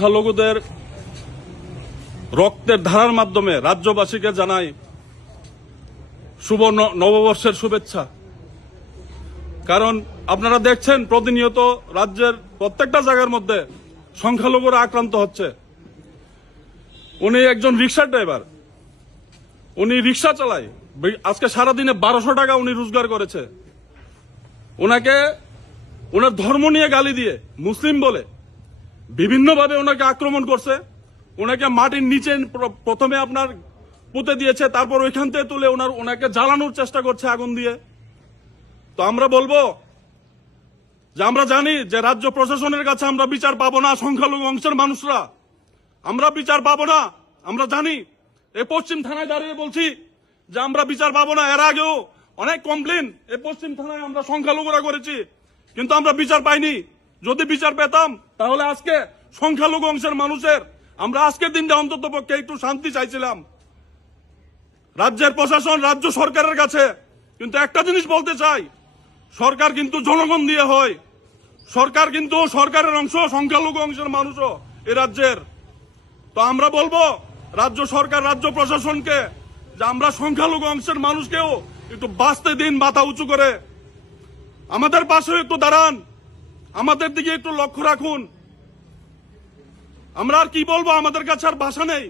সংখ্যালঘুদের রক্তের ধারার মাধ্যমে রাজ্যবাসীকে জানাই শুভ নববর্ষের শুভেচ্ছা। কারণ আপনারা দেখছেন প্রতিনিয়ত রাজ্যের প্রত্যেকটা জায়গার মধ্যে সংখ্যালঘুরা আক্রান্ত হচ্ছে। উনি একজন রিক্সা ড্রাইভার, উনি রিক্সা চালায়, আজকে সারাদিনে 1200 টাকা উনি রোজগার করেছে। ওনাকে ওনার ধর্ম নিয়ে গালি দিয়ে মুসলিম বলে বিভিন্নভাবে ওনাকে আক্রমণ করছে। ওনাকে মাটির নিচে প্রথমে আপনার পুঁতে দিয়েছে, তারপর ওইখান থেকে তুলে ওনাকে জ্বালানোর চেষ্টা করছে আগুন দিয়ে। তো আমরা বলবো যে আমরা জানি যে রাজ্য প্রশাসনের কাছে আমরা বিচার পাবো না। সংখ্যালঘু অংশের মানুষরা আমরা বিচার পাবো না, আমরা জানি। এই পশ্চিম থানায় দাঁড়িয়ে বলছি যে আমরা বিচার পাবো না। এর আগেও অনেক কমপ্লেন এই পশ্চিম থানায় আমরা সংখ্যালঘুরা করেছি, কিন্তু আমরা বিচার পাইনি। যদি বিচার পেতাম তাহলে আজকে সংখ্যালঘু অংশের মানুষের আমরা আজকের দিনটা অন্তত পক্ষে একটু শান্তি চাইছিলাম রাজ্যের প্রশাসন, রাজ্য সরকারের কাছে। কিন্তু একটা জিনিস বলতে চাই, সরকার কিন্তু জনগণ দিয়ে হয়। সরকার কিন্তু সরকারের অংশ, সংখ্যালঘু অংশের মানুষও এ রাজ্যের। তো আমরা বলবো রাজ্য সরকার, রাজ্য প্রশাসনকে যে আমরা সংখ্যালঘু অংশের মানুষকেও একটু বাঁচতে দিন, মাথা উঁচু করে আমাদের পাশেও একটু দাঁড়ান, আমাদের দিকে একটু লক্ষ্য রাখুন। আমরা আর কি বলবো, আমাদের কাছে আর ভাষা নেই।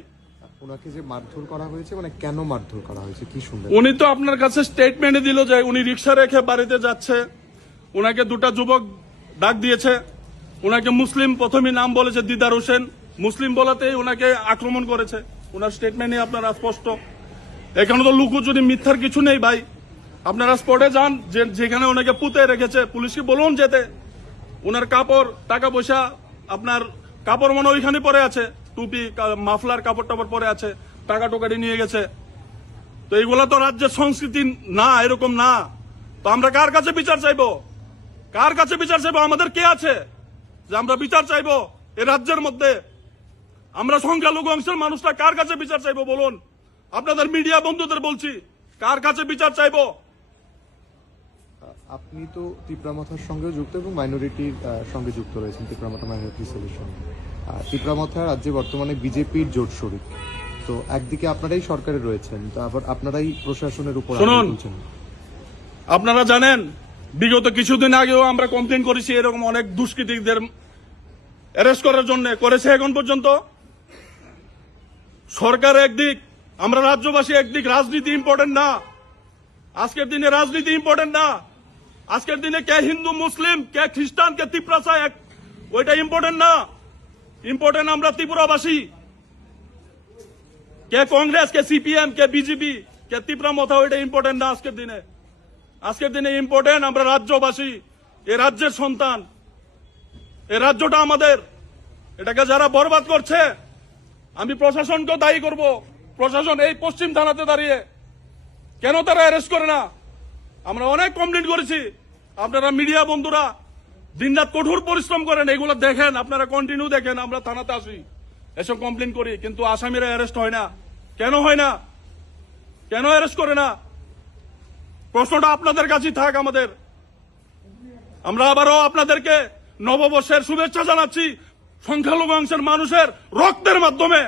ওনাকে যে মারধর করা হয়েছে, মানে কেন মারধর করা হয়েছে কি শুনলেন? উনি তো আপনার কাছে স্টেটমেন্ট দিল যে উনি রিক্সা রেখে বাড়িতে যাচ্ছে, ওনাকে দুটা যুবক ডাক দিয়েছে, ওনাকে মুসলিম প্রথমে নাম বলেছে দিদার হোসেন, মুসলিম বলাতেই ওনাকে আক্রমণ করেছে। ওনার স্টেটমেন্টে আপনারা স্পষ্ট। এখানে তো লুকোচুরি মিথ্যার কিছু নেই ভাই। আপনারা স্পটে যান, যেখানে ওনাকে পুঁতে রেখেছে, পুলিশকে বলুন যেতে। ওনার কাপড়, টাকা পয়সা, আপনার কাপড় মনে ওইখানে পরে আছে, টুপি, মাফলার কাপড় টাপড় পরে আছে, টাকা টোকাটি নিয়ে গেছে। তো এইগুলা তো রাজ্যের সংস্কৃতি না, এরকম না। তো আমরা কার কাছে বিচার চাইবো? কার কাছে বিচার চাইবো? আমাদের কে আছে যে আমরা বিচার চাইবো এ রাজ্যের মধ্যে? আমরা সংখ্যালঘু অংশের মানুষরা কার কাছে বিচার চাইবো বলুন? আপনাদের মিডিয়া বন্ধুদের বলছি, কার কাছে বিচার চাইবো? আপনি তো তিপ্রামথার সঙ্গেও যুক্ত এবং মাইনরিটির সঙ্গে যুক্ত রয়েছেন, তিপ্রামথা মাইনরিটি সেলের সঙ্গে। তিপ্রামথা রাজ্যে বর্তমানে বিজেপির জোট শরিক। তো একদিকে আপনারাই সরকারে রয়েছেন, তো আবার আপনারাই প্রশাসনের উপর বলছেন। আপনারা জানেন বিগত কিছুদিন আগেও আমরা কমপ্লেন করেছি এরকম অনেক দুষ্কৃতীদের অ্যারেস্ট করার জন্য, করেছে এখন পর্যন্ত। সরকার একদিক, আমরা রাজ্যবাসী একদিক। রাজনীতি ইম্পর্টেন্ট না, আজকের দিনে রাজনীতি ইম্পর্টেন্ট না। আজকের দিনে কে হিন্দু, মুসলিম, কে খ্রিস্টান, কে তিপ্রাসা, ওইটা ইম্পর্টেন্ট না। ইম্পর্টেন্ট আমরা ত্রিপুরাবাসী। কে কংগ্রেস, কে সিপিএম, কে বিজেপি, কে তিপ্রামথা, ওইটা ইম্পর্টেন্ট না আজকের দিনে। আজকের দিনে ইম্পর্টেন্ট আমরা রাজ্যবাসী, এ রাজ্যের সন্তান, এ রাজ্যটা আমাদের। এটাকে যারা বরবাদ করছে, আমি প্রশাসনকেও দায়ী করব। প্রশাসন এই পশ্চিম থানাতে দাঁড়িয়ে কেন তারা অ্যারেস্ট করে না? আমরা অনেক কমপ্লেন করেছি। আপনারা মিডিয়া বন্ধুরা দিনরাত কঠোর পরিশ্রম করেন, এগুলো দেখেন, আপনারা কন্টিনিউ দেখেন। আমরা থানাতে আসি, এসব কমপ্লেন করি, কিন্তু আসামিরা অ্যারেস্ট হয় না। কেন হয় না? কেন অ্যারেস্ট করে না? প্রশ্নটা আপনাদের কাছেই থাক আমাদের। আমরা আবারও আপনাদেরকে নববর্ষের শুভেচ্ছা জানাচ্ছি। সংখ্যালঘু অংশের মানুষের রক্তের মাধ্যমে